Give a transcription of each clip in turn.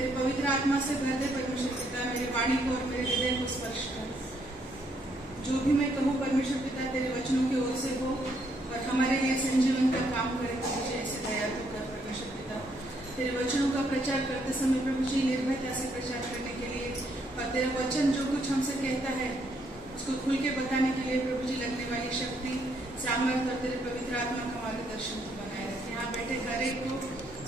तेरे पवित्र आत्मा से भर दे परमेश्वर पिता, मेरी वाणी को और मेरे हृदय को स्पर्श कर। जो भी मैं कहूँ परमेश्वर पिता तेरे वचनों की ओर से हो और हमारे लिए संजीवन का काम करेगा। मुझे ऐसे दया तो कर परमेश्वर पिता। तेरे वचनों का प्रचार करते समय प्रभु जी निर्भयता से प्रचार करने के लिए और तेरा वचन जो कुछ हमसे कहता है उसको खुल के बताने के लिए प्रभु जी लगने वाली शक्ति, सामर्थ और तेरे पवित्र आत्मा का मार्गदर्शन को बनाए रखे। यहाँ बैठे हर एक को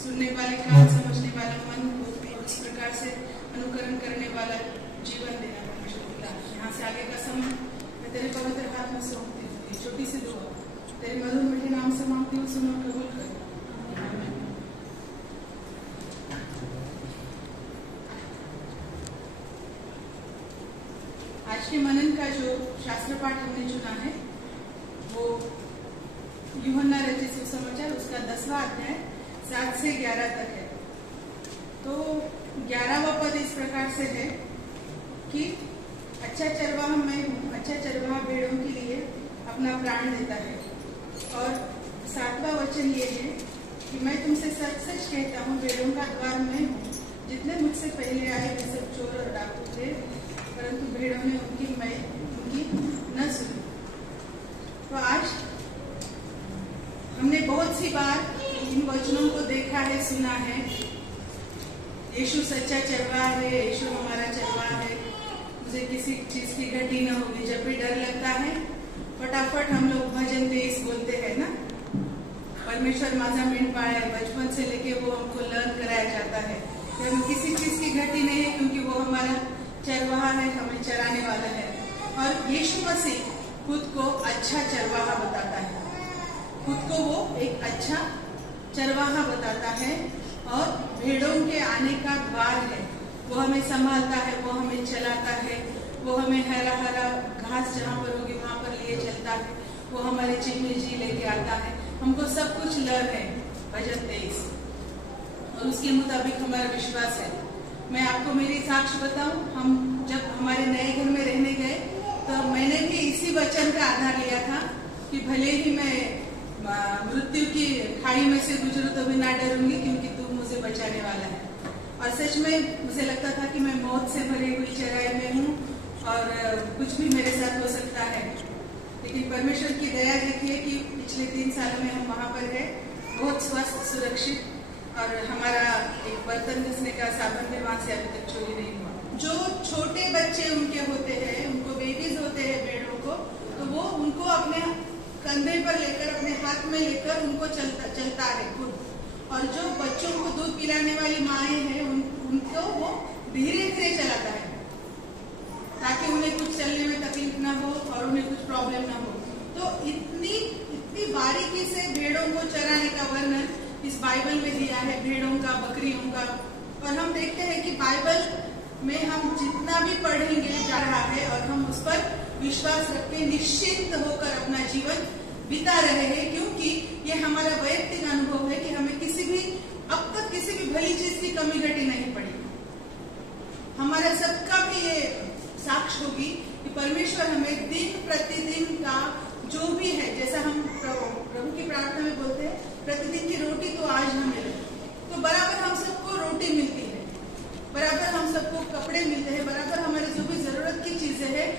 सुनने वाले कान, समझने वाला मन को इस प्रकार से अनुकरण करने वाला जीवन देना परमेश्वर पिता। यहाँ से आगे का समय मैं तेरे पवित्र हाथ में सौंपती हूँ। छोटी सी दुआ तेरे मधुर मीठे नाम से मांगती हूँ, सुनो कबूल कर। आज के मनन का जो शास्त्र पाठ हमने चुना है वो यूहन्ना रचित सुसमाचार उसका 10वां अध्याय 7 से 11 तक है। तो 11वां पद इस प्रकार से है कि अच्छा चरवाहा मैं हूँ, अच्छा चरवाहा भेड़ों के लिए अपना प्राण देता है। और 7वां वचन ये है कि मैं तुमसे सच सच कहता हूँ, भेड़ों का द्वार मैं हूँ। जितने मुझसे पहले आए वे सब चोर और डाकू थे, परंतु भेड़ों ने उनकी न सुनी। तो आज हमने बहुत सी बार इन वचनों को देखा है, सुना है। यीशु सच्चा चरवाहा है, यीशु हमारा चरवाहा है, मुझे किसी चीज की घटी न होगी। जब भी डर लगता है फटाफट हम लोग भजन तेज बोलते हैं ना, परमेश्वर माझा मींढपाळ है, बचपन से लेके वो हमको लर्न कराया जाता है कि हमें किसी चीज की घटी नहीं है, क्योंकि वो हमारा चरवाहा है, हमें चराने वाला है। और यीशु मसीह खुद को अच्छा चरवाहा बताता है, खुद को वो एक अच्छा चरवाहा बताता है और भेड़ों के आने का द्वार है। वो हमें संभालता है, वो हमें चलाता है, वो हमें हरा हरा घास जहाँ पर होगी वहां पर लिए चलता है, वो हमारे चिन्ह जी लेके आता है। हमको सब कुछ लर्न है भजन 23 और उसके मुताबिक हमारा विश्वास है। मैं आपको मेरी साक्ष्य बताऊं, हम जब हमारे नए घर में रहने गए तो मैंने भी इसी वचन का आधार लिया था कि भले ही मैं मृत्यु की खाई में से गुजरूं तो भी ना डरूंगी, क्योंकि तू मुझे बचाने वाला है। और सच में मुझे लगता था कि मैं मौत से भरी हुई चराई में हूँ और कुछ भी मेरे साथ हो सकता है। लेकिन परमेश्वर की दया देखिए कि पिछले 3 सालों में हम वहाँ पर है, बहुत स्वस्थ, सुरक्षित, और हमारा एक बर्तन घसने का साबुन भी वहां से अभी तक चोरी नहीं हुआ। जो छोटे बच्चे उनके होते हैं, उनको बेबीज होते हैं भेड़ों को, तो वो उनको अपने कंधे पर लेकर, अपने हाथ में लेकर उनको चलता है खुद। और जो बच्चों को दूध पिलाने वाली माएँ हैं उनको वो धीरे धीरे चलाता है ताकि उन्हें कुछ चलने में तकलीफ ना हो और उन्हें कुछ प्रॉब्लम ना हो। तो इतनी बारीकी से भेड़ों को चराने का वर्णन इस बाइबल में दिया है, भेड़ों का, बकरियों का। और हम देखते हैं कि बाइबल में हम जितना भी पढ़ेंगे जा रहा है और हम उस पर विश्वास रख के निश्चिंत होकर अपना जीवन बिता रहे हैं, क्योंकि ये हमारा वैयक्तिक अनुभव है कि हमें अब तक किसी भी भली चीज की कमी घटी नहीं पड़ी। हमारा सबका भी ये साक्ष्य होगी कि परमेश्वर हमें दिन प्रतिदिन का जो भी है, जैसा हम प्रभु की प्रार्थना में बोलते हैं, प्रतिदिन की रोटी तो आज हमें मिले, तो बराबर हम सबको रोटी मिलती है, बराबर हम सबको कपड़े मिलते हैं, बराबर हमारी जो भी जरूरत की चीजें हैं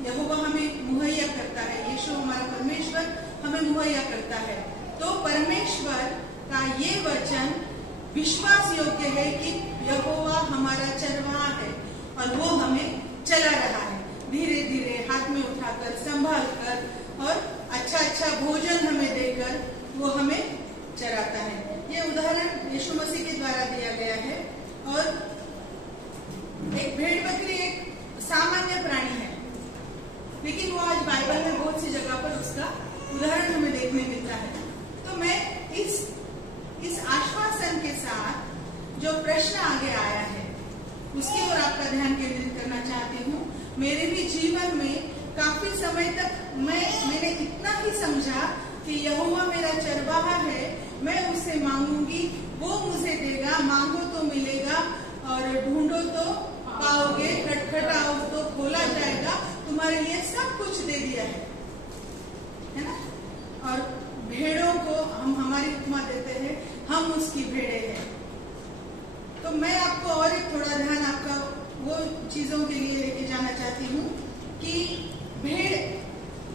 यहोवा हमें मुहैया करता है। यीशु हमारा परमेश्वर हमें मुहैया करता है। तो परमेश्वर का ये वचन विश्वास योग्य है कि यहोवा हमारा चरवाहा है और वो हमें चला रहा है, धीरे धीरे हाथ में उठाकर, संभाल कर और अच्छा अच्छा भोजन हमें देकर वो हमें चराता है। ये उदाहरण यीशु मसीह के द्वारा दिया गया है। और एक भेड़ बकरी एक सामान्य प्राणी है, लेकिन वो आज बाइबल में बहुत सी जगह पर उसका उदाहरण हमें देखने मिलता है। तो मैं इस आश्वासन के साथ जो प्रश्न आगे आया है उसकी ओर आपका ध्यान केंद्रित करना चाहती हूँ। मेरे भी जीवन में काफी समय तक मैंने इतना ही समझा कि यहोवा मेरा चरवाहा है, मैं उससे मांगूंगी वो मुझे देगा, मांगो तो मिलेगा और ढूंढो तो पाओगे, खटखटाओ तो खोला जाएगा, तुम्हारे लिए सब कुछ दे दिया है ना। और भेड़ों को हम हमारी उपमा देते हैं, हम उसकी भेड़े हैं। तो मैं आपको और एक थोड़ा ध्यान आपका वो चीजों के लिए लेके जाना चाहती हूँ कि भेड़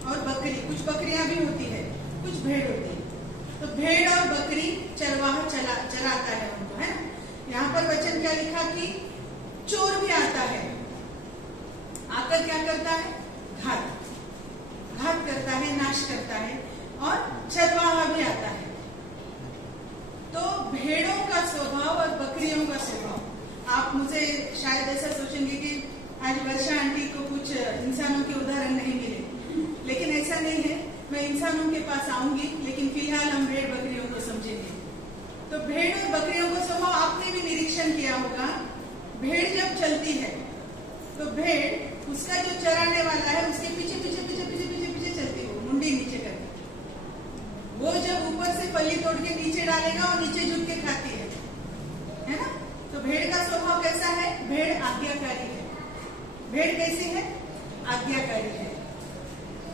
और बकरी, कुछ बकरियां भी होती है, कुछ भेड़ होती है। तो भेड़ और बकरी चरवाहा चराता है उनको, है ना। यहाँ पर वचन क्या लिखा कि चोर भी आता है, आकर क्या करता है, घात करता है, नाश करता है, और चरवाहा भी आता है। तो भेड़ों का स्वभाव और बकरियों का स्वभाव, आप मुझे शायद ऐसा सोचेंगे कि आज वर्षा आंटी को कुछ इंसानों के उदाहरण नहीं मिले, लेकिन ऐसा नहीं है। मैं इंसानों के पास आऊंगी, लेकिन फिलहाल हम भेड़ बकरियों को समझेंगे। तो भेड़ और बकरियों का स्वभाव आपने भी निरीक्षण किया होगा। भेड़ जब चलती है तो भेड़ उसका जो चराने वाला है उसके पीछे पीछे पीछे पीछे पीछे पीछे चलती है, मुंडी नीचे करके। वो जब ऊपर से फली तोड़ के नीचे डालेगा और नीचे झुक के खाती है ना। तो भेड़ का स्वभाव कैसा है, भेड़ आज्ञाकारी है। भेड़ कैसी है, आज्ञाकारी है।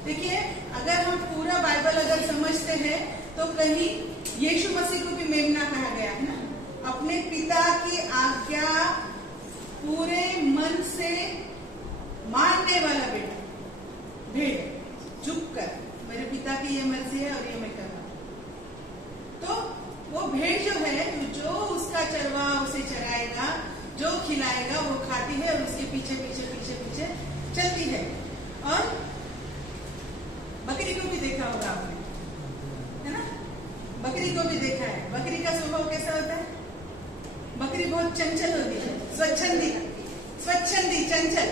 देखिए, अगर हम पूरा बाइबल अगर समझते हैं तो कहीं यीशु मसीह को भी मेमना कहा गया है ना। अपने पिता की आज्ञा पूरे मन से मानने वाला बेटा, भेड़ झुककर मेरे पिता की ये मर्जी है और ये मैं कर रहा हूं। तो वो भेड़ जो है, जो उसका चरवाहा उसे चराएगा, जो खिलाएगा वो खाती है और उसके पीछे पीछे पीछे पीछे चलती है। और बकरी को भी देखा होगा आपने, है ना। बकरी को भी देखा है। बकरी का स्वभाव कैसा होता है, बकरी बहुत चंचल होती है, स्वच्छंदी चंचल।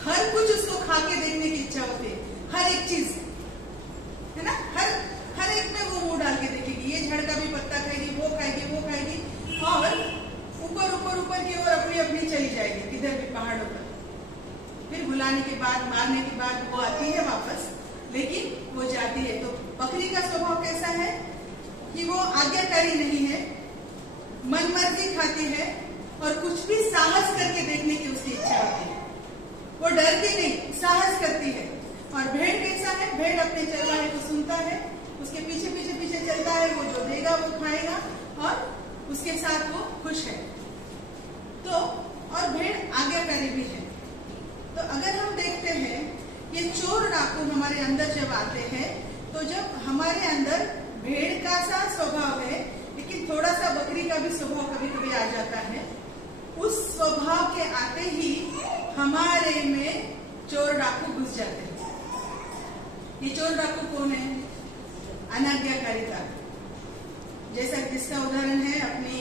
हर कुछ उसको खा के देखने की इच्छा होती है, हर एक चीज, है ना। हर एक में वो मुंह डाल के देखेगी। ये झाड़ का भी पत्ता खाएगी, वो खाएगी, और ऊपर की ओर अपनी चली जाएगी, किधर भी पहाड़ों पर। फिर बुलाने के बाद, मारने के बाद वो आती है वापस, लेकिन वो जाती है। तो बकरी का स्वभाव कैसा है कि वो आज्ञाकारी नहीं है, मनमर्जी खाती है, और कुछ भी साहस करके देखने की उसकी इच्छा होती है। वो डरती नहीं, साहस करती है। और भेड़ कैसा है, भेड़ अपने चरवाहे को सुनता है, उसके पीछे पीछे पीछे चलता है, वो जो देगा वो खाएगा, और उसके साथ वो खुश है। तो और भेड़ आज्ञाकारी भी है। तो अगर हम देखते हैं ये चोर डाकू हमारे अंदर जब आते हैं, तो जब हमारे अंदर भेड़ का सा स्वभाव है, लेकिन थोड़ा सा बकरी का भी स्वभाव कभी कभी आ जाता है, उस स्वभाव के आते ही हमारे में चोर डाकू घुस जाते हैं। ये चोर डाकू कौन है, अनाज्ञाकारिता। जैसा जिसका उदाहरण है अपनी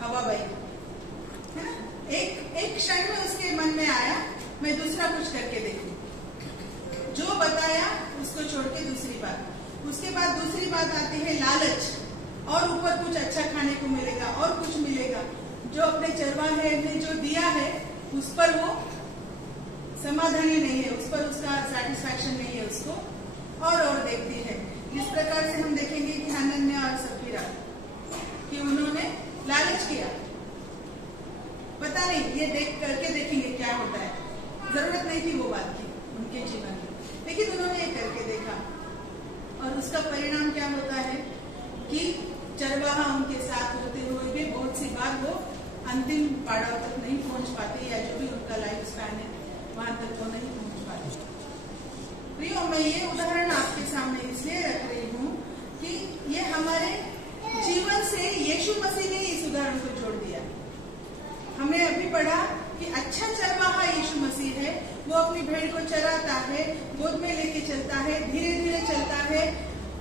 हवाबाई, है ना। एक क्षण में उसके मन में आया मैं दूसरा कुछ करके देखूं, जो बताया उसको छोड़ के दूसरी बात। उसके बाद दूसरी बात आती है लालच, और ऊपर कुछ अच्छा खाने को मिलेगा और कुछ मिलेगा। जो अपने चरवाहे ने जो दिया है उस पर वो समाधानी नहीं है, उस पर उसका सेटिस्फैक्शन नहीं है उसको, और देखती है। जिस प्रकार से हम देखेंगे कि हनन्या और सफीरा कि उन्होंने लालच किया, पता नहीं ये देख करके देखेंगे क्या होता है, जरूरत नहीं थी वो बात की उनके जीवन में, लेकिन उन्होंने ये करके देखा। और उसका परिणाम क्या होता है कि चरवाहा उनके साथ होते हुए भी बहुत सी बार वो अंतिम पड़ाव तक नहीं पहुंच पाते, या जो भी उनका लाइफ स्पैन है वहां तक वो नहीं पहुंच पाते। प्रियो, मैं ये उदाहरण आपके सामने इसलिए रख रही हूँ कि ये हमारे जीवन से यीशु मसीह ने इस उदाहरण को जोड़ दिया। हमने अभी पढ़ा कि अच्छा चरवाहा यीशु मसीह है, वो अपनी भेड़ को चराता है, गोद में लेके चलता है, धीरे धीरे चलता है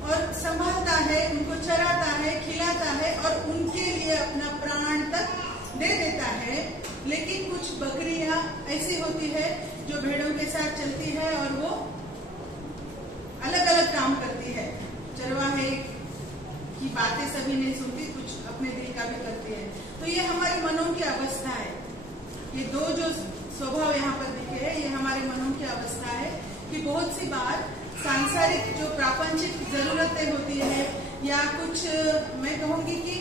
और संभालता है, उनको चराता है, खिलाता है और उनके लिए अपना प्राण तक दे देता है। लेकिन कुछ बकरियां ऐसी होती है जो भेड़ों के साथ चलती है और वो अलग अलग काम करती है। चरवाहे की बातें सभी नहीं सुनती, कुछ अपने दिल का भी करती है। तो ये हमारे मनों की अवस्था है। ये दो जो स्वभाव यहाँ पर दिखे हैं, ये हमारे मनों की अवस्था है कि बहुत सी बार सांसारिक जो प्रापंचिक जरूरतें होती है, या कुछ मैं कहूँगी कि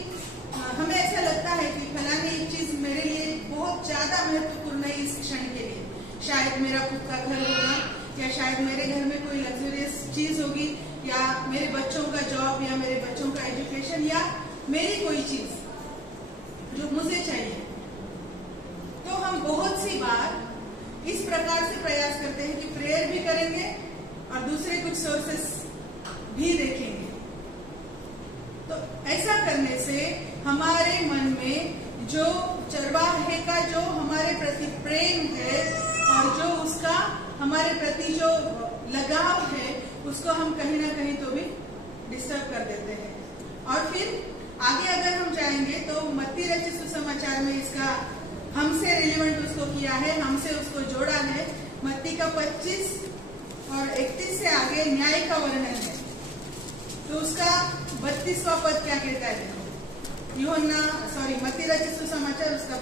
हमें ऐसा लगता है कि फलानी एक चीज मेरे लिए बहुत ज्यादा महत्वपूर्ण है इस क्षण के लिए। शायद मेरा खुद का घर होगा, या शायद मेरे घर में कोई लग्जरियस चीज होगी, या मेरे बच्चों का जॉब, या मेरे बच्चों का एजुकेशन, या मेरी कोई चीज जो मुझे चाहिए। बार इस प्रकार से प्रयास करते हैं कि प्रेयर भी करेंगे और दूसरे कुछ सोर्सेस भी देखेंगे। तो ऐसा करने से हमारे मन में जो चरवाहे का जो हमारे प्रति प्रेम है और जो उसका हमारे प्रति जो लगाव है उसको हम कहीं ना कहीं तो भी डिस्टर्ब कर देते हैं। और फिर आगे अगर हम जाएंगे तो मत्ती रचित सुसमाचार में इसका हमसे रिलेवेंट उसको किया है, हमसे उसको जोड़ा है। मत्ती का 25 और 31 से आगे न्याय का वर्णन है। तो उसका 32वां पद क्या कहता है? मत्ती रचित सुसमाचार उसका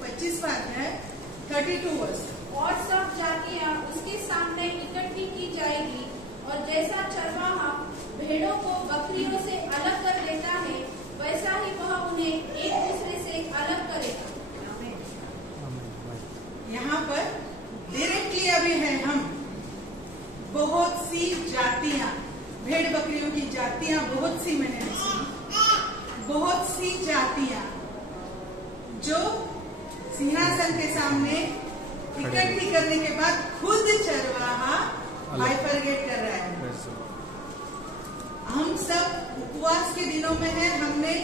25वां अध्याय 32 वर्ष। और सब जातियां उसके सामने इकट्ठी की जाएगी और जैसा चरवाहा भेड़ों को बकरियों से अलग कर देता है वैसा ही वह उन्हें एक दूसरे से अलग करेगा। यहाँ पर डायरेक्टली अभी है हम बहुत सी जातियां, भेड़ बकरियों की जातियां बहुत सी मैंने सुनी, बहुत सी जातियां जो सिंहासन के सामने इकट्ठी करने के बाद खुद चरवाहा बाइफरगेट कर रहा है। हम सब उपवास के दिनों में हैं, हमने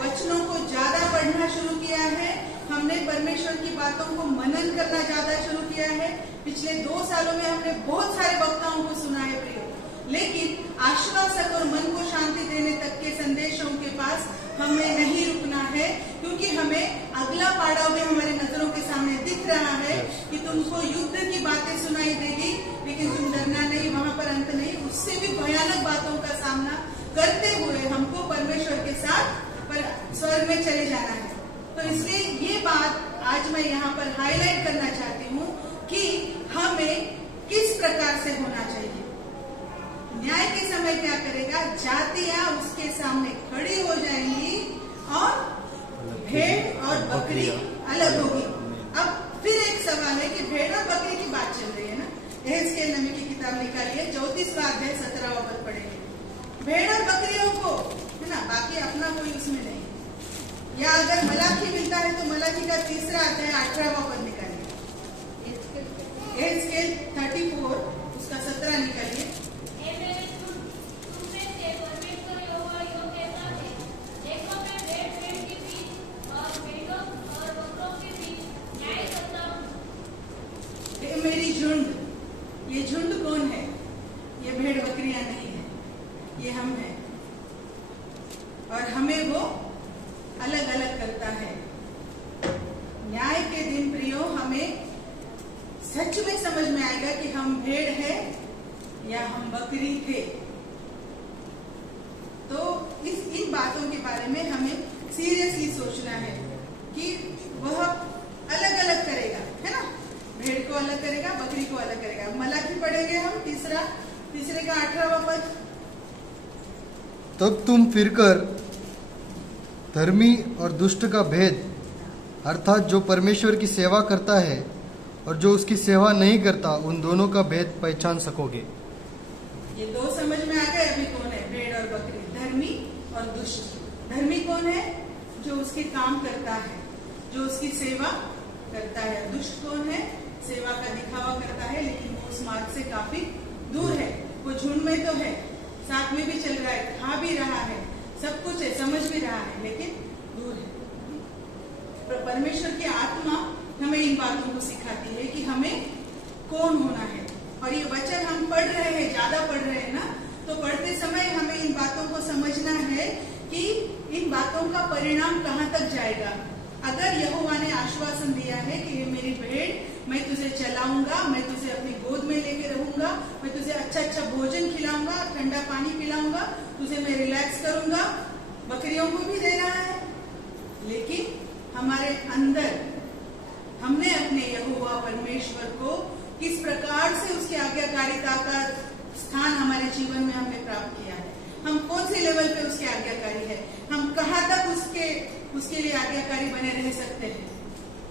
वचनों को ज्यादा पढ़ना शुरू किया है, हमने परमेश्वर की बातों को मनन करना ज्यादा शुरू किया है। पिछले 2 सालों में हमने बहुत सारे वक्ताओं को सुना है प्रियो, लेकिन आश्वासक और मन को शांति देने तक के संदेशों के पास हमें नहीं रुकना है, क्योंकि हमें अगला पाड़ाव भी हमारे नजरों के सामने दिख रहा है कि तुमको युद्ध की बातें सुनाई देगी लेकिन तुम डरना नहीं, वहां पर अंत नहीं। उससे भी भयानक बातों का सामना करते हुए हमको परमेश्वर के साथ स्वर्ग में चले जाना है। तो इसलिए ये बात आज मैं यहाँ पर हाईलाइट करना चाहती हूँ कि हमें किस प्रकार से होना चाहिए। न्याय के समय क्या करेगा? जातियां उसके सामने खड़ी हो जाएंगी और भेड़ और बकरी अलग होगी। अब फिर एक सवाल है कि भेड़ और बकरी की बात चल रही है ना। एहेजकेल नबी की किताब निकालिए 34वां अध्याय 17वां पद पढ़ेंगे। भेड़ और बकरियों को है ना, बाकी अपना कोई उसमें नहीं। या अगर मलाकी मिलता है तो मलाकी का 3रा अध्याय 18वां पद निकालिए। एहेजकेल 34 उसका 17 निकालिए। मेरी झुंड, ये झुंड कौन है? ये भेड़ बकरियां नहीं है, ये हम हैं। और हमें वो अलग अलग करता है। न्याय के दिन प्रियो हमें सच में समझ में आएगा कि हम भेड़ है या हम बकरी थे। तो इन बातों के बारे में हमें सीरियसली सोचना है कि वह अलग अलग करेगा, है ना। भेड़ को अलग करेगा, बकरी को अलग करेगा। मलाकी पढ़ेंगे हम तीसरे का 18वां पद। तब तुम फिरकर धर्मी और दुष्ट का भेद, अर्थात जो परमेश्वर की सेवा करता है और जो उसकी सेवा नहीं करता, उन दोनों का भेद पहचान सकोगे। ये 2 समझ में आ गए अभी कौन है भेड़ और बकरी, धर्मी और दुष्ट। धर्मी कौन है? जो उसके काम करता है, जो उसकी सेवा करता है। दुष्ट कौन है? सेवा का दिखावा करता है लेकिन वो उस मार्ग से काफी दूर है। वो झुंड में तो है, साथ में भी चल रहा है, खा भी रहा है, सब कुछ है, समझ भी रहा है, लेकिन दूर है। परमेश्वर की आत्मा हमें इन बातों को सिखाती है कि हमें कौन होना है। और ये वचन हम पढ़ रहे हैं, ज्यादा पढ़ रहे हैं ना, तो पढ़ते समय हमें इन बातों को समझना है कि इन बातों का परिणाम कहाँ तक जाएगा। अगर यहोवा ने आश्वासन दिया है कि ये मेरी भेड़, मैं तुझे चलाऊंगा, मैं तुझे अपनी गोद में लेके रहूंगा, मैं तुझे अच्छा अच्छा भोजन खिलाऊंगा, ठंडा पानी पिलाऊंगा, तुझे मैं रिलैक्स करूंगा, बकरियों को भी दे रहा है। लेकिन हमारे अंदर हमने अपने यहोवा परमेश्वर को किस प्रकार से उसकी आज्ञाकारिता का स्थान हमारे जीवन में हमने प्राप्त किया है। हम कौन से लेवल पे उसके आज्ञाकारी है, हम कहाँ तक उसके लिए आज्ञाकारी बने रह सकते हैं।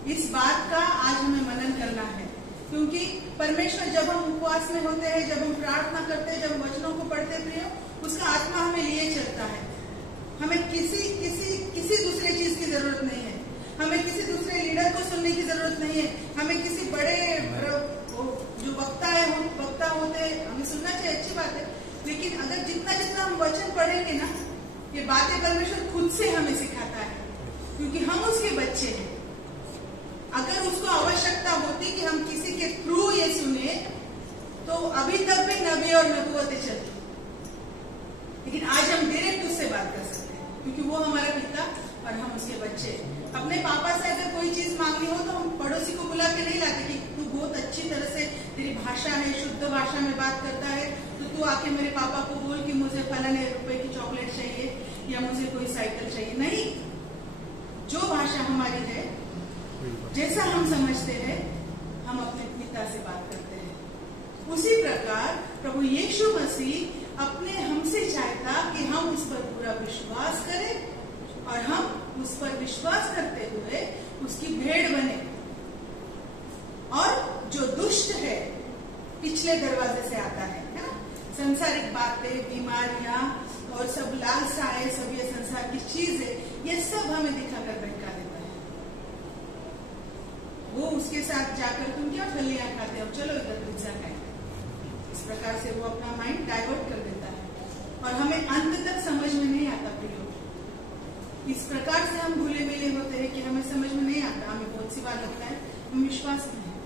इस बात का आज हमें मनन करना है, क्योंकि परमेश्वर जब हम उपवास में होते हैं, जब हम प्रार्थना करते हैं, जब वचनों को पढ़ते प्रियो, उसका आत्मा हमें लिए चलता है। हमें किसी दूसरे चीज की जरूरत नहीं है, हमें किसी दूसरे लीडर को सुनने की जरूरत नहीं है, हमें किसी ये बातें परमेश्वर खुद से हमें सिखाता है, क्योंकि हम उसके बच्चे हैं। अगर उसको आवश्यकता होती कि हम किसी के थ्रू ये सुने, तो अभी तक भी नबी और नबूवतें चलती, लेकिन आज हम डायरेक्ट उससे बात कर सकते हैं, क्योंकि वो हमारा पिता और हम उसके बच्चे हैं। अपने पापा से अगर कोई चीज मांगनी हो तो हम पड़ोसी को बुला के नहीं लाते कि तू बहुत अच्छी तरह से, तेरी भाषा है, शुद्ध भाषा में बात करता है, तो तू आके मेरे पापा को बोल कि मुझे फलाने रुपए की चॉकलेट चाहिए या मुझे कोई साइकिल चाहिए। नहीं, जो भाषा हमारी है, जैसा हम समझते हैं, हम अपने पिता से बात करते हैं। उसी प्रकार प्रभु यीशु मसीह अपने हमसे चाहता कि हम उस पर पूरा विश्वास करें और हम उस पर विश्वास करते हुए उसकी भेड़ बने। और जो दुष्ट है पिछले दरवाजे से आता है ना, संसारिक बातें, बीमारियां और सब लालसाएं, सब ये संसार की चीजें, ये सब हमें दिखाकर बहका देता है। वो उसके साथ जाकर तुम क्या फलियां खाते हो, चलो इधर पिज्जा खाएंगे, इस प्रकार से वो अपना माइंड डाइवर्ट कर देता है और हमें अंत तक समझ में नहीं आता। प्रियो, इस प्रकार से हम भूले मिले होते हैं कि हमें समझ में नहीं आता। हमें बहुत सी बार लगता है हम विश्वास में हैं,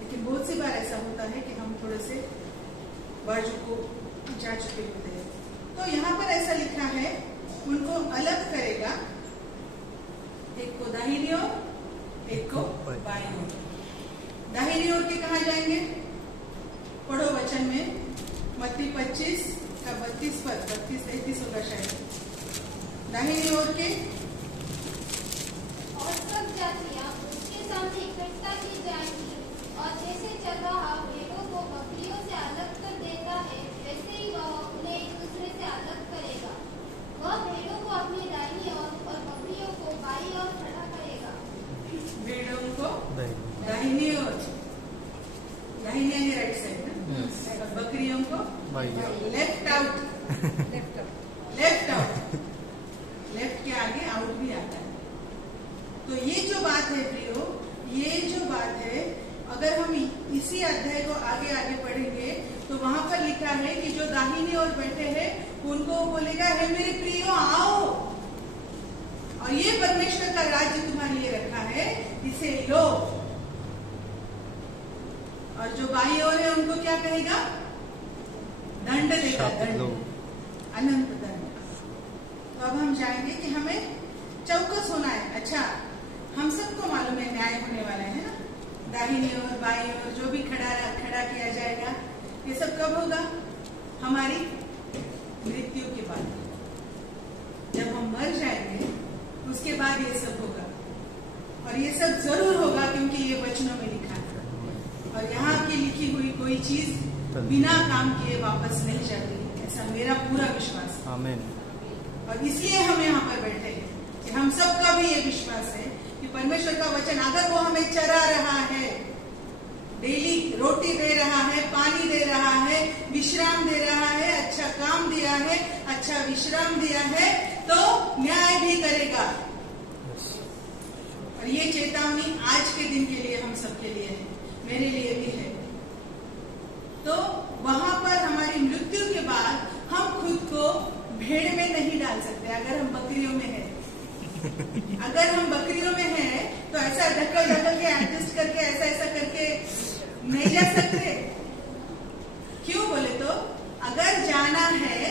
लेकिन बहुत सी बार ऐसा होता है कि हम थोड़े से बाजू को जा चुके होते हैं। तो यहाँ पर ऐसा लिखा है, उनको अलग करेगा, एक को दाहिनी ओर, एक को बाईं ओर। दाहिनी ओर के कहाँ जाएंगे? पढ़ो वचन में, मत्ती 25 का 32 पद, 32-33 होगा शायद। दाहिनी ओर के और सब जातियां उसके सामने इकट्ठा की जाएंगी, और जैसे चरवाहा भेड़ों को बकरियों से अलग कर देता है, वैसे ही वह उन्हें एक दूसरे से अलग करेगा। वह भेड़ों को अपनी दाहिनी ओर और बकरियों को बाईं ओर खड़ा करेगा। भेड़ों को दाहिनी ओर, दाहिनी यानी राइट साइड ना, और बकरियों को left out, left out, left के आगे आउट भी आता है। तो ये जो बात है प्रियो, ये जो बात है, अगर हम इसी अध्याय को आगे आगे पढ़ेंगे तो वहां पर लिखा है कि जो दाहिनी ओर बैठे हैं उनको बोलेगा, हे मेरे प्रियो आओ, और ये परमेश्वर का राज्य तुम्हारे लिए रखा है, इसे लो। और जो बाईं ओर है उनको क्या कहेगा? दंड देगा, दंड, अनंत दंड। तो अब हम जाएंगे कि हमें चौकस होना है। अच्छा, हम सबको मालूम है न्याय होने वाला है ना, दाहिनी ओर बाईं ओर जो भी खड़ा किया जाएगा, ये सब कब होगा? हमारी मृत्यु के बाद, जब हम मर जाएंगे उसके बाद ये सब होगा। और ये सब जरूर होगा, क्योंकि ये वचनों में लिखा है। और यहाँ की लिखी हुई कोई चीज बिना काम किए वापस नहीं जाती, ऐसा मेरा पूरा विश्वास है। आमीन। और इसलिए हम यहाँ पर बैठे हैं कि हम सबका भी ये विश्वास है कि परमेश्वर का वचन अगर वो हमें चरा रहा है, डेली रोटी दे रहा है, पानी दे रहा है, विश्राम दे रहा है, अच्छा काम दिया है, अच्छा विश्राम दिया है, तो न्याय भी करेगा। और ये चेतावनी आज के दिन के लिए हम सबके लिए है, मेरे लिए भी है। तो वहां पर हमारी मृत्यु के बाद हम खुद को भेड़ में नहीं डाल सकते। अगर हम बकरियों में हैं, अगर हम बकरियों में हैं तो ऐसा ढकल ढकल के एडजस्ट करके ऐसा करके नहीं जा सकते। क्यों बोले तो, अगर जाना है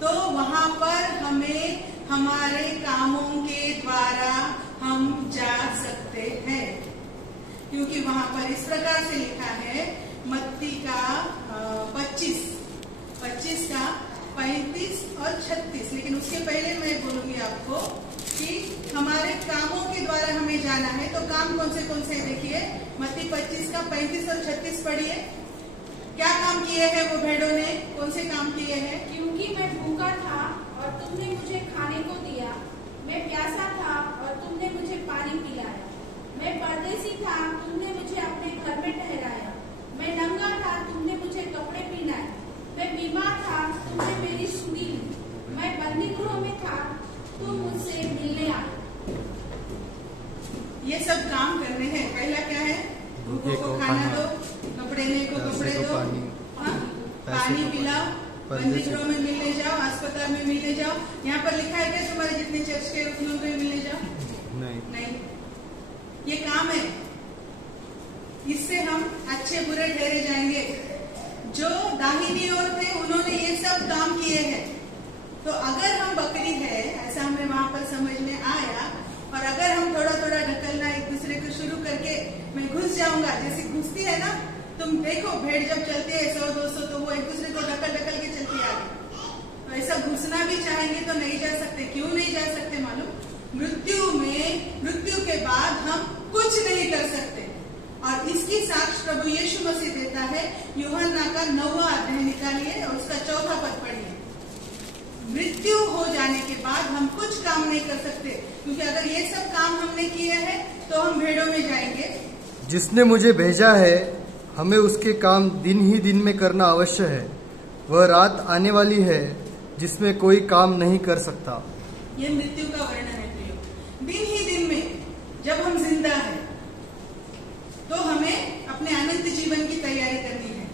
तो वहां पर हमें हमारे कामों के द्वारा हम जा सकते हैं, क्योंकि वहां पर इस प्रकार से लिखा है, मत्ती का 25 का 35 और 36। लेकिन उसके पहले मैं बोलूंगी आपको कि हमारे कामों के द्वारा हमें जाना है। तो काम कौन से देखिए, मत्ती 25 का 35 और 36 पढ़िए। क्या काम किए हैं वो भेड़ों ने, कौन से काम किए हैं? क्योंकि मैं भूखा था और तुमने मुझे खाने को दिया, मैं प्यासा था और तुमने मुझे पानी पिलाया, मैं परदेसी था, तुमने मुझे अपने घर में ठहराया, मैं नंगा था, तुमने मुझे कपड़े पहनाए, मैं बीमार था, तुमने मेरी सुनी ली, मैं बंदी गृह में था, तुम मुझसे मिलने आए। ये सब काम करने हैं। पहला क्या है? भूखों को खाना दो, कपड़े को कपड़े दो, पानी पिलाओ, पर्दे से। मंदिरों में मिलने जाओ, अस्पताल में मिलने जाओ। यहाँ पर लिखा है क्या तुम्हारे जितने चर्च के रुकनों में मिलने जाओ? नहीं, ये काम है। इससे हम अच्छे बुरे ठहरे जाएंगे। जो दाहिनी ओर थे उन्होंने ये सब काम किए हैं। तो अगर हम बकरी है, ऐसा हमें वहां पर समझ में आया, और अगर हम थोड़ा थोड़ा ढकलना एक दूसरे को शुरू करके मैं घुस जाऊंगा, जैसे घुसती है ना, तुम देखो भेड़ जब चलती है 100-200 तो वो एक दूसरे को ढकल ढकल के चलती है आगे। तो ऐसा घुसना भी चाहेंगे तो नहीं जा सकते। क्यों नहीं जा सकते मालूम? मृत्यु के बाद हम कुछ नहीं कर सकते। और इसकी साक्ष्य प्रभु यीशु मसीह देता है। यूहन्ना का 9वां अध्याय निकालिए और उसका 4था पद पढ़िए। मृत्यु हो जाने के बाद हम कुछ काम नहीं कर सकते, क्योंकि अगर ये सब काम हमने किए हैं तो हम भेड़ों में जाएंगे। जिसने मुझे भेजा है, हमें उसके काम दिन ही दिन में करना अवश्य है। वह रात आने वाली है जिसमें कोई काम नहीं कर सकता। ये मृत्यु का वर्णन है प्रियो। दिन ही दिन में जब हम जिंदा हैं तो हमें अपने अनंत जीवन की तैयारी करनी है,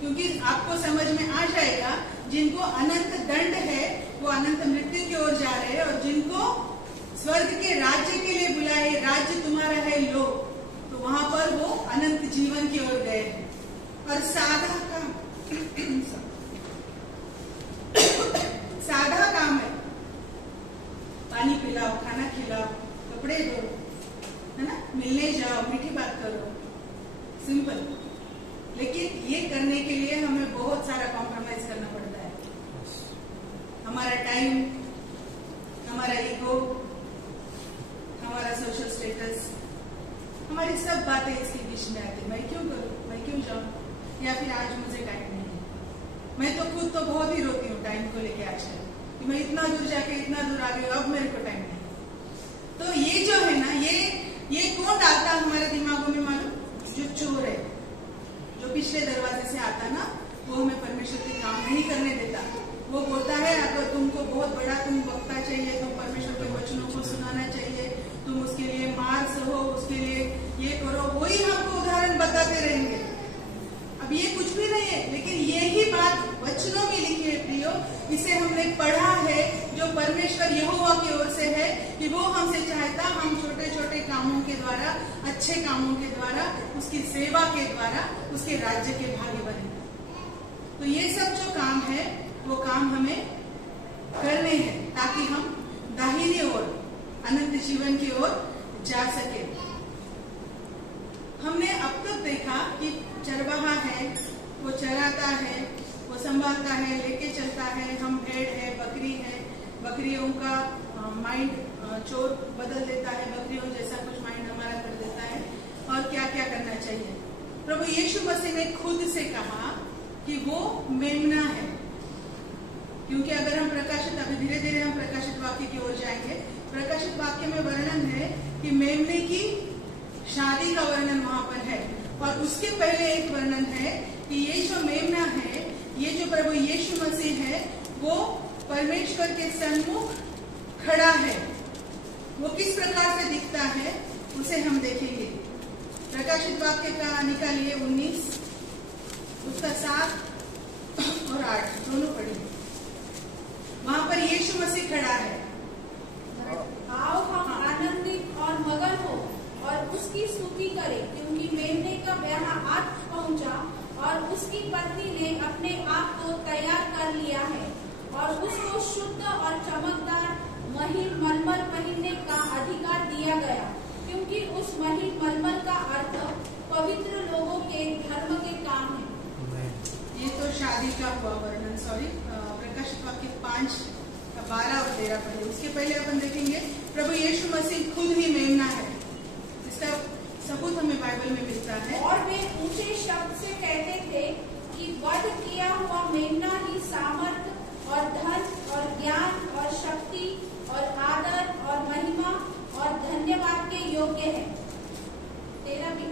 क्योंकि आपको समझ में आ जाएगा जिनको अनंत दंड है वो अनंत मृत्यु की ओर जा रहे हैं, और जिनको स्वर्ग के राज्य के लिए बुलाए, राज्य तुम्हारा है लो, तो वहां पर वो अनंत जीवन की ओर गए हैं। और साधा काम है, पानी पिलाओ, खाना खिलाओ, कपड़े धो, है ना, मिलने जाओ, मीठी बात करो, सिंपल। लेकिन ये करने के लिए हमें बहुत सारा कॉम्प्रोमाइज करना पड़ता है। हमारा टाइम, हमारा ईगो, हमारा सोशल स्टेटस, हमारी सब बातें इसके बीच में आती। मैं क्यों करूं, मैं क्यों जाऊं, या फिर आज मुझे टाइम नहीं है। मैं तो खुद तो बहुत ही रोती हूँ टाइम को लेके आजकल, कि मैं इतना दूर जाके इतना दूर आ गई, अब मेरे को टाइम नहीं। तो ये जो है ना, ये कौन डालता है हमारे दिमागों में मालूम? जो चोर है, जो पिछले दरवाजे से आता ना, वो हमें परमेश्वर के काम नहीं करने देता। वो बोलता है अगर तुमको बहुत बड़ा तुम वक्ता चाहिए, तुम परमेश्वर के वचनों को सुनाना चाहिए, तुम उसके लिए मार सहो, उसके लिए ये करो, वही हमको उदाहरण बताते रहेंगे। अब ये कुछ भी नहीं है, लेकिन यही बात वचनों में लिखी है प्रियो। इसे हमने पढ़ा है, जो परमेश्वर यहोवा की ओर से है, कि वो हमसे चाहता हम छोटे छोटे कामों के द्वारा, अच्छे कामों के द्वारा, उसकी सेवा के द्वारा उसके राज्य के भागी बने। तो ये सब जो काम है वो काम हमें करने हैं, ताकि हम दाहिनी ओर अनंत जीवन की ओर जा सके। हमने अब तक देखा कि चरवाहा है, वो चराता है, वो संभालता है, लेके चलता है। हम भेड़ है, बकरी है, बकरियों का माइंड चोर बदल देता है, बकरियों जैसा कुछ माइंड हमारा कर देता है। और क्या क्या करना चाहिए? प्रभु यीशु मसीह ने खुद से कहा कि वो मेमना है, क्योंकि अगर हम प्रकाशित, अभी धीरे धीरे हम प्रकाशित वाक्य की ओर जाएंगे। प्रकाशित वाक्य में वर्णन है कि मेमने की शादी का वर्णन वहां पर है, और उसके पहले एक वर्णन है कि ये जो मेमना है, ये जो प्रभु यीशु मसीह है, वो परमेश्वर के सन्मुख खड़ा है। वो किस प्रकार से दिखता है उसे हम देखेंगे। प्रकाशित वाक्य का निकालिए 19, उसका 7 और 8 दोनों पढ़िए। वहां पर यीशु मसीह खड़ा है। आओ हम आनंदित और मगन हो और उसकी स्तुति करें, क्योंकि मेमने का ब्याह आ पहुंचा और उसकी पत्नी ने अपने आप को तैयार कर लिया है, और उसको शुद्ध और चमकदार महीन मलमल पहनने का अधिकार दिया गया, क्योंकि उस महीन मलमल का अर्थ पवित्र लोगों के धर्म के काम है। ये तो शादी का हुआ वर्णन। सॉरी, प्रकाशित वाक्य 5 का 12 और 13 पढ़े। उसके पहले अपन देखेंगे प्रभु यीशु मसीह खुद ही मेमना है, इसका सबूत हमें बाइबल में मिलता है। और वे ऊंचे शब्द से कहते थे कि वध किया हुआ मेमना ही सामर्थ और धन और ज्ञान और शक्ति और आदर और महिमा और धन्यवाद के योग्य है। 13 भी।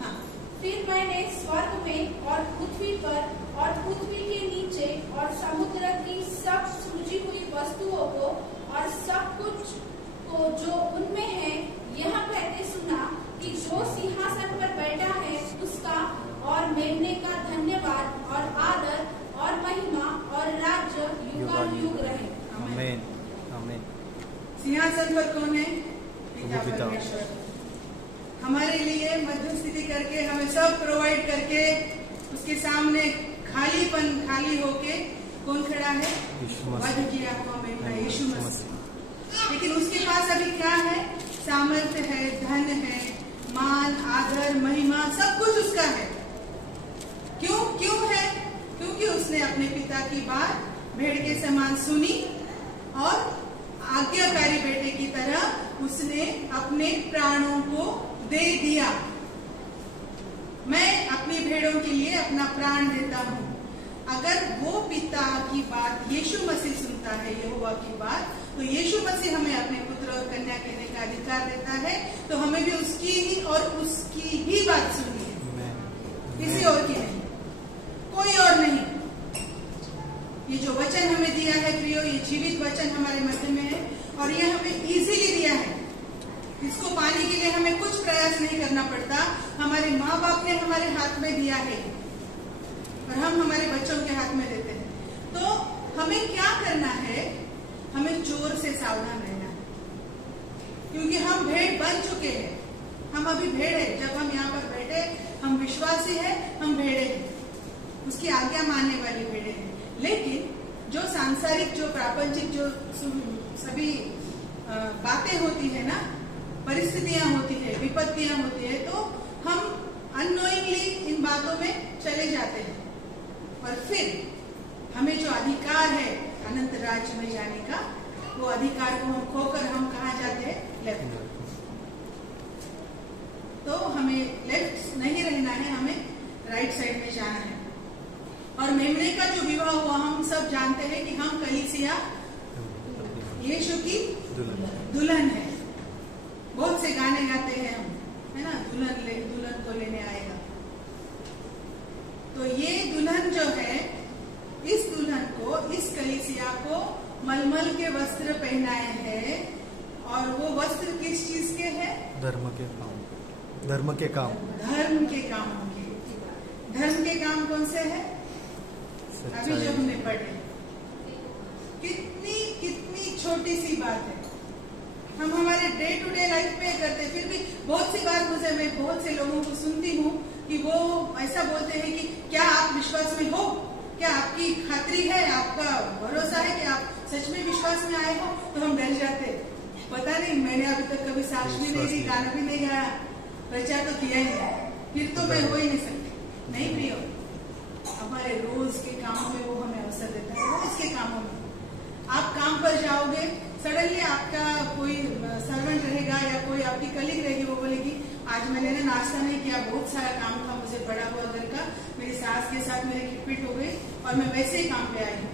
हाँ। फिर मैंने स्वर्ग में और पृथ्वी पर और पृथ्वी के नीचे और समुद्र की सब सृजी हुई वस्तुओं को और सब कुछ को जो उनमें है, यह हमारे लिए मध्यस्थिति करके हमें सब प्रोवाइड करके उसके सामने खाली होके कौन खड़ा है? वध किया हुआ मेरा यीशु मसीह। लेकिन उसके पास अभी क्या है? सामर्थ्य है, धन है, मान, आदर, महिमा, सब कुछ उसका है। क्यों है? क्योंकि उसने अपने पिता की बात भेड़ के समान सुनी और आज्ञाकारी बेटे की तरह उसने अपने प्राणों को दे दिया। मैं अपनी भेड़ों के लिए अपना प्राण देता हूँ। अगर वो पिता की बात यीशु मसीह सुनता है, यहोवा की बात, तो यीशु मसीह हमें अपने पुत्र और कन्या कहने का अधिकार देता है, तो हमें भी उसकी ही और उसकी ही बात सुननी है, किसी और की नहीं, कोई और नहीं। ये जो वचन हमें दिया है प्रियो, ये जीवित वचन हमारे मध्य में है और ये हमें इजीली दिया है। इसको पाने के लिए हमें कुछ प्रयास नहीं करना पड़ता। हमारे माँ बाप ने हमारे हाथ में दिया है और हम हमारे बच्चों के हाथ में देते हैं। तो हमें क्या करना है? हमें चोर से सावधान रहना है, क्योंकि हम भेड़ बन चुके हैं। हम अभी भेड़ है। जब हम यहाँ पर बैठे, हम विश्वासी है, हम भेड़े हैं, उसकी आज्ञा मानने वाली भेड़े हैं। लेकिन जो सांसारिक, जो प्रापंचिक, जो सभी बातें होती है ना, परिस्थितियां होती है, विपत्तियां होती है, तो हम अननोइंगली इन बातों में चले जाते हैं और फिर हमें जो अधिकार है अनंत राज्य में जाने का, वो अधिकार को हम खोकर हम कहाँ जाते हैं? लेफ्ट। तो हमें लेफ्ट नहीं रहना है, हमें राइट साइड में जाना है। और मेमने का जो विवाह हुआ, हम सब जानते हैं कि हम कलीसिया यीशु की दुल्हन है। बहुत से गाने गाते हैं हम, है ना, दुल्हन को लेने आएगा। तो ये दुल्हन जो है, इस दुल्हन को, इस कलीसिया को मलमल के वस्त्र पहनाए हैं। और वो वस्त्र किस चीज के हैं? धर्म के काम। धर्म के काम के। धर्म के काम कौन से है? अभी जो हमने पढ़े, कितनी छोटी सी बात है। हम हमारे डे टू डे लाइफ में करते, फिर भी बहुत सी बार मैं बहुत से लोगों को सुनती हूँ कि वो ऐसा बोलते हैं कि क्या आप विश्वास में हो? क्या आपकी खातरी है, आपका भरोसा है कि आप सच में विश्वास में आए हो? तो हम डर जाते। पता नहीं, मैंने अभी तक कभी साक्ष भी नहीं दी, गाना भी नहीं गाया, प्रचार तो किया ही नहीं, फिर तो मैं हो ही नहीं सकती। नहीं प्रियो, हमारे रोज के कामों में वो हमें अवसर देता है। रोज के कामों में आप काम पर जाओगे, सडनली आपका कोई सर्वेंट रहेगा या कोई आपकी कलीग रहेगी, वो बोलेगी आज मैंने ना नाश्ता नहीं किया, बहुत सारा काम था मुझे पड़ा हुआ घर का, मेरी सास के साथ मेरी खिटपिट हो गई और मैं वैसे ही काम पे आई हूँ।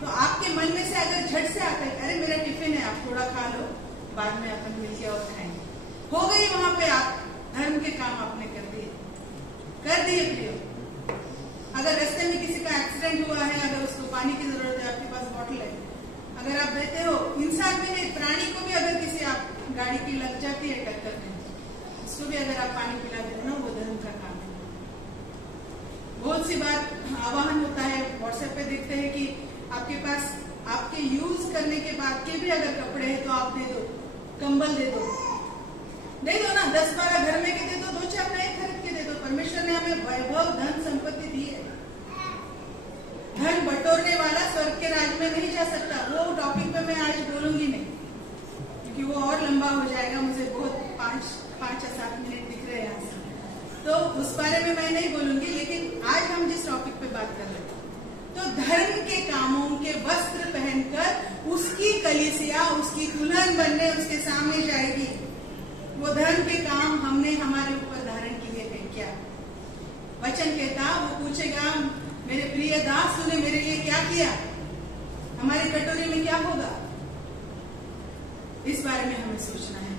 तो आपके मन में से अगर झट से आता है, अरे मेरा टिफिन है, आप थोड़ा खा लो, बाद में अपन मिलके और खाएंगे, हो गई वहां पे आप धर्म के काम आपने कर दिए प्रियो। अगर रास्ते में किसी का एक्सीडेंट हुआ है, अगर उसको पानी की जरूरत है, आपके पास बॉटल है, अगर आप देते हो, इंसान में नहीं, प्राणी को भी अगर किसी आप गाड़ी की लग जाती है टक्कर में, उसको भी अगर आप पानी पिला देते हो, वो धर्म का काम है। बहुत सी बार आह्वान होता है, व्हाट्सएप पे देखते हैं कि आपके पास आपके यूज करने के बाद के भी अगर कपड़े हैं तो आप दे दो, कंबल दे दो ना, 10-12 घर में के दे दो, 2-4 नए खरीद के दे दो। परमेश्वर ने हमें वैभव, धन, संपत्ति दी है। धन बटोरने वाला स्वर्ग के राज में नहीं जा सकता। वो टॉपिक पे मैं आज बोलूंगी नहीं, क्योंकि वो और लंबा हो जाएगा। मुझे बहुत 5 या 7 मिनट दिख रहे हैं यहाँ से, तो उस बारे में मैं नहीं बोलूंगी। लेकिन आज हम जिस टॉपिक पे बात कर रहे हैं, तो धर्म के कामों के वस्त्र पहनकर उसकी कलीसिया, उसकी दुल्हन बनने उसके सामने जाएगी। वो धर्म के काम हमने हमारे ऊपर धारण किए हैं क्या? वचन कहता, वो पूछेगा, मेरे प्रिय दास, तूने मेरे लिए क्या किया? हमारी कटोरी में क्या होगा? इस बारे में हमें सोचना है,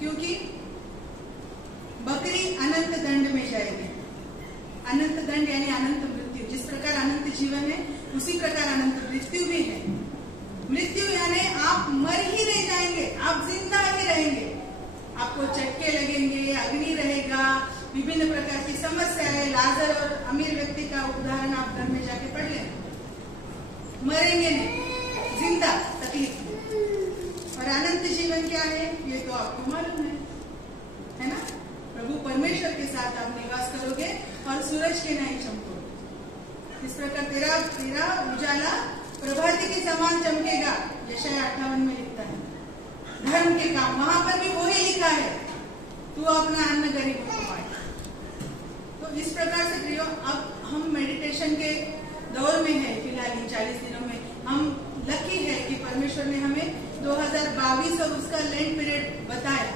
क्योंकि बकरी अनंत दंड में जाएगी। अनंत दंड यानी अनंत मृत्यु। जिस प्रकार अनंत जीवन है, उसी प्रकार अनंत मृत्यु भी है। मृत्यु यानी आप मर ही नहीं जाएंगे, आप जिंदा ही रहेंगे। आपको चटके लगेंगे, अग्नि रहेगा, विभिन्न प्रकार की समस्याएं। लाजर और अमीर व्यक्ति का उदाहरण आप घर में जाके पढ़ लें। मरेंगे नहीं, जिंदा, तकलीफ। और अनंत जीवन क्या है, ये तो आपको मालूम है ना? सूरज के नहीं चमको। इस प्रकार तेरा तेरा उजाला प्रभाती के समान चमकेगा, यशाया 58 में लिखता है। धर्म के काम वहां पर भी वही लिखा है, तू अपना अन्न गरीबों को बांट। तो इस प्रकार से प्रियो, अब हम मेडिटेशन के दौर में है फिलहाल इन 40 दिनों में। हम लकी है कि परमेश्वर ने हमें 2022 और उसका लेंट पीरियड बताया।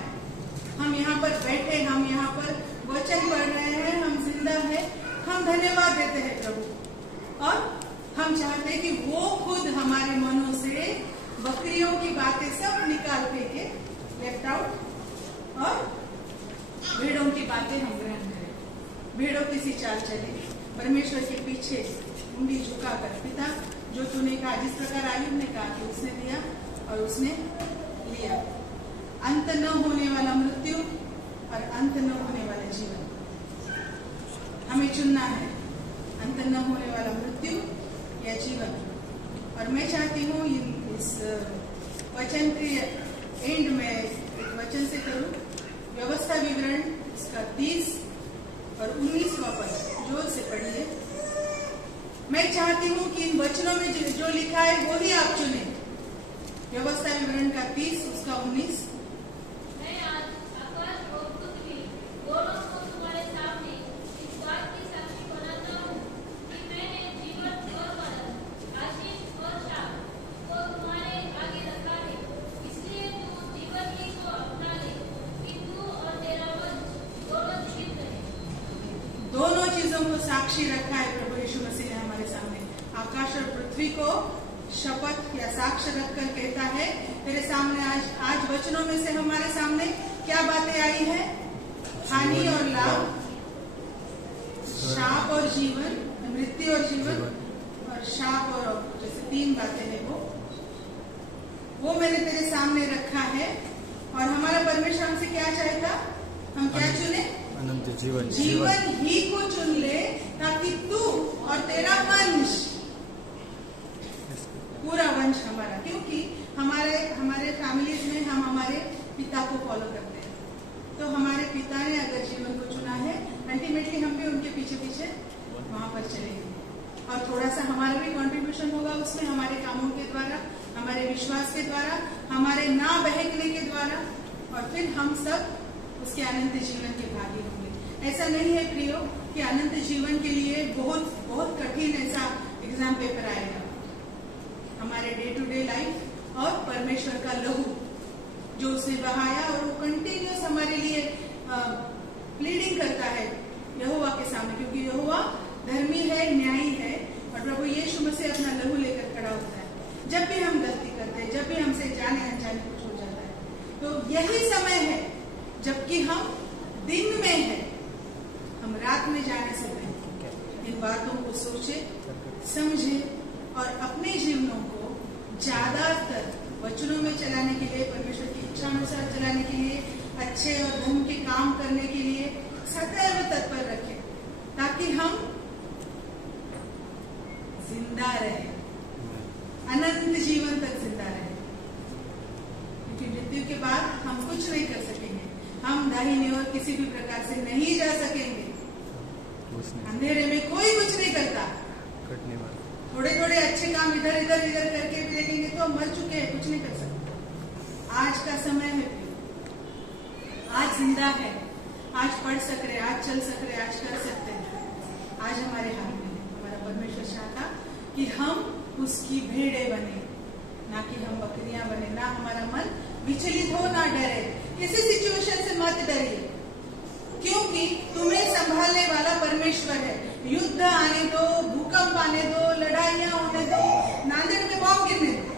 हम यहाँ पर बैठे, हम यहाँ पर वचन पढ़ रहे हैं, हम जिंदा है, हम धन्यवाद देते हैं प्रभु। और हम चाहते हैं कि वो खुद हमारे मनों से बकरियों की बातें सब निकाल के लेफ्ट आउट और भेड़ों की बातें हम ग्रहण करें। भेड़ों की सी चाल चले, परमेश्वर के पीछे उंगली झुकाकर, पिता जो तूने कहा, जिस प्रकार आयुब ने कहा कि उसने दिया और उसने लिया। अंत न होने वाला मृत्यु और अंत न होने वाला जीवन हमें चुनना है, अंत न होने वाला मृत्यु या जीवन। और मैं चाहती हूँ इस वचन के एंड में एक वचन से करूँ, व्यवस्था विवरण इसका 30 और 19वां पद जोर से पढ़िए। मैं चाहती हूँ कि इन वचनों में जो लिखा है वो ही आप चुने। व्यवस्था विवरण का 30 उसका 19। मैं आज आकाश और पृथ्वी दोनों को तुम्हारे सामने इस बात की साक्षी बनाता हूँ कि मैंने जीवन और मरण, आशीष और शाप को तुम्हारे आगे रखा है। इसलिए तू जीवन ही को अपना ले कि तू और तेरा वंश दोनों जीवित रहे। दोनों चीजों को साक्षी रखा है प्रभु यीशु मसीह ने हमारे सामने। आकाश और पृथ्वी को शपथ या साक्ष्य रखकर कहता है, तेरे सामने आज वचनों में से हमारे सामने क्या बातें आई है? हानि और लाभ, शाप और जीवन, मृत्यु और जीवन, और शाप और जैसे 3 बातें हैं वो मैंने तेरे सामने रखा है। और हमारा परमेश्वर हमसे क्या चाहेगा? हम क्या चुने? अनंत जीवन। जीवन ही को चुन ले, ताकि तू और तेरा वंश, पूरा वंश हमारा, क्योंकि हमारे फैमिलीज में हम हमारे पिता को फॉलो करते हैं। तो हमारे पिता ने अगर जीवन को चुना है, अल्टीमेटली हम भी उनके पीछे पीछे वहां पर चलेंगे। और थोड़ा सा हमारा भी कंट्रीब्यूशन होगा उसमें, हमारे कामों के द्वारा, हमारे विश्वास के द्वारा, हमारे ना बहकने के द्वारा, और फिर हम सब उसके अनंत जीवन के भागी होंगे। ऐसा नहीं है प्रियो कि अनंत जीवन के लिए बहुत बहुत कठिन ऐसा एग्जाम पेपर आएगा। हमारे डे टू डे लाइफ और परमेश्वर का लहू जो उसने बहाया, और वो कंटिन्यूस हमारे लिए प्लीडिंग करता है यहोवा के सामने, क्योंकि यहोवा धर्मी है, न्यायी है। और प्रभु यीशु मसीह अपना लहू लेकर खड़ा होता है जब भी हम गलती करते हैं, जब भी हमसे जाने अनजाने कुछ हो जाता है। तो यही समय है जबकि हम दिन में है, हम रात में जाने से पहले इन बातों को सोचे, समझे और अपने जीवनों को ज्यादातर वचनों में चलाने के लिए, परमेश्वर की इच्छा अनुसार चलाने के लिए, अच्छे और धर्म के काम करने के लिए सदैव तत्पर रखें, ताकि हम जिंदा रहे, अनंत जीवन तक जिंदा रहे। क्योंकि मृत्यु के बाद हम कुछ नहीं कर सकेंगे, हम दाहिनी ओर किसी भी प्रकार से नहीं जा सकेंगे। अंधेरे में कोई कुछ नहीं करता। थोड़े थोड़े अच्छे काम इधर इधर करके भी देखेंगे तो हम मर चुके हैं, कुछ नहीं कर सकते। आज का समय है, आज जिंदा है, आज पढ़ सक रहे, आज चल सक रहे, आज कर सकते हैं। आज हमारे हाथ में है। हमारा परमेश्वर चाहता कि हम उसकी भेड़े बने, ना कि हम बकरियां बने। ना हमारा मन विचलित हो, ना डरे, किसी सिचुएशन से मत डरिए, क्योंकि तुम्हें संभालने वाला परमेश्वर है। युद्ध आने दो, भूकंप आने दो, लड़ाइयां होने दो, नांदेड़ में बॉम्ब गिरने दो,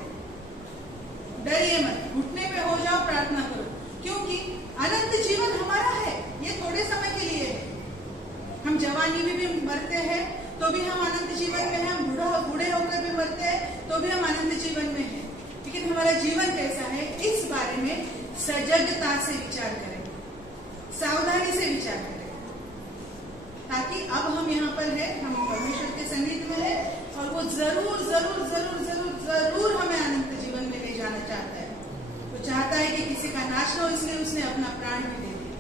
डरिए मत, घुटने पे हो जाओ, प्रार्थना करो, क्योंकि अनंत जीवन हमारा है। ये थोड़े समय के लिए है। हम जवानी में भी मरते हैं तो भी हम अनंत जीवन में हैं, हम बूढ़े होकर भी मरते हैं तो भी हम अनंत जीवन में हैं। लेकिन हमारा जीवन कैसा है, इस बारे में सजगता से विचार करें, सावधानी से विचार करें, ताकि अब हम यहाँ पर है, हम परमेश्वर के संगीत में है, और वो जरूर जरूर जरूर जरूर जरूर हमें अनंत जीवन में ले जाना चाहता है। वो चाहता है कि किसी का नाश हो, इसलिए उसने अपना प्राण भी दे दिया।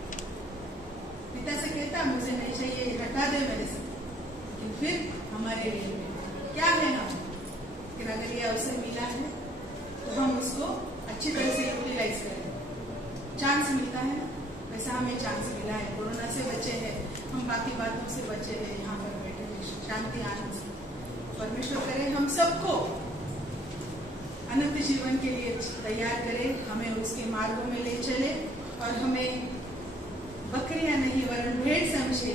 पिता से कहता मुझे नहीं चाहिए, हटा दे मेरे से, फिर हमारे लिए क्या है हम, कि अगर ये अवसर मिला है तो हम उसको अच्छी तरह से यूटिलाइज करें। चांस मिलता है, वैसा हमें चांस मिला है, कोरोना से बचे हैं हम, बाकी बातों से बचे हैं, यहाँ पर बैठे शांति आनंद से। परमेश्वर करे हम सबको अनंत जीवन के लिए तैयार करे, हमें उसके मार्गों में ले चले और हमें बकरियां नहीं वरन भेड़ समझे,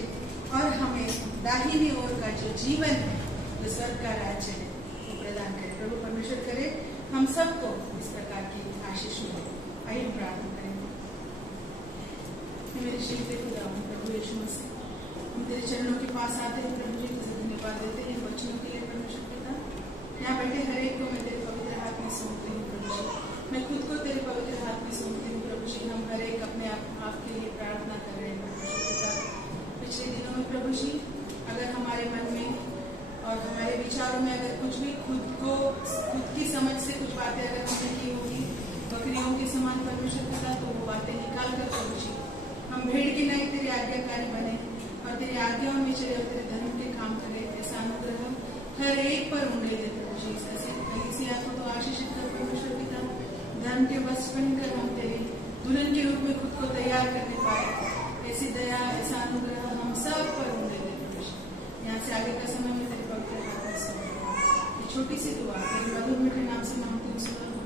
और हमें दाहिनी ओर का जो जीवन है, जो स्वर्ग का राज्य है, वो प्रदान करे। प्रभु परमेश्वर करे हम सबको इस प्रकार की आशीष मिले। आइए हम प्रार्थना करेंगे। मेरे श्री खुदा प्रभु यीशु मसीह, हम तेरे चरणों के पास आते हैं प्रभु जी, तुझे धन्यवाद देते हैं वचनों के लिए परमेश्वर पिता। यहाँ बैठे हर एक को मैं तेरे पवित्र हाथ में सौंपती हूँ प्रभु जी, मैं खुद को तेरे पवित्र हाथ में सौंपती हूँ प्रभु जी। हम हर एक अपने आप के लिए प्रार्थना कर रहे हैं परमेश्वर पिता। पिछले दिनों में प्रभु जी अगर हमारे मन में और हमारे विचारों में अगर कुछ भी खुद की समझ से कुछ बातें अगर हमने की होगी बकरियों के समान परमेश्वर पिता, तो वो बातें निकाल कर प्रभु जी हम भेड़ की नहीं तेरे आज्ञाकारी बने और तेरी आज्ञाओं में चले और तेरे धर्म के काम करे। ऐसा अनुग्रह हर एक पर उंडे दे प्रभु जी। ऐसी आपको तो आशीषित कर परमेश्वर पिता, धर्म के वश बनकर हम तेरे दुल्हन के रूप में खुद को तैयार करने पाए। ऐसी दया ऐसा अनुग्रह हम सब पर उंडे दे प्रभु जी। यहाँ से आगे का समय में तेरे पवित्र हाथ में सौंपते हैं। छोटी सी दुआ तेरे मधुर मीठे नाम से मांगती हूँ।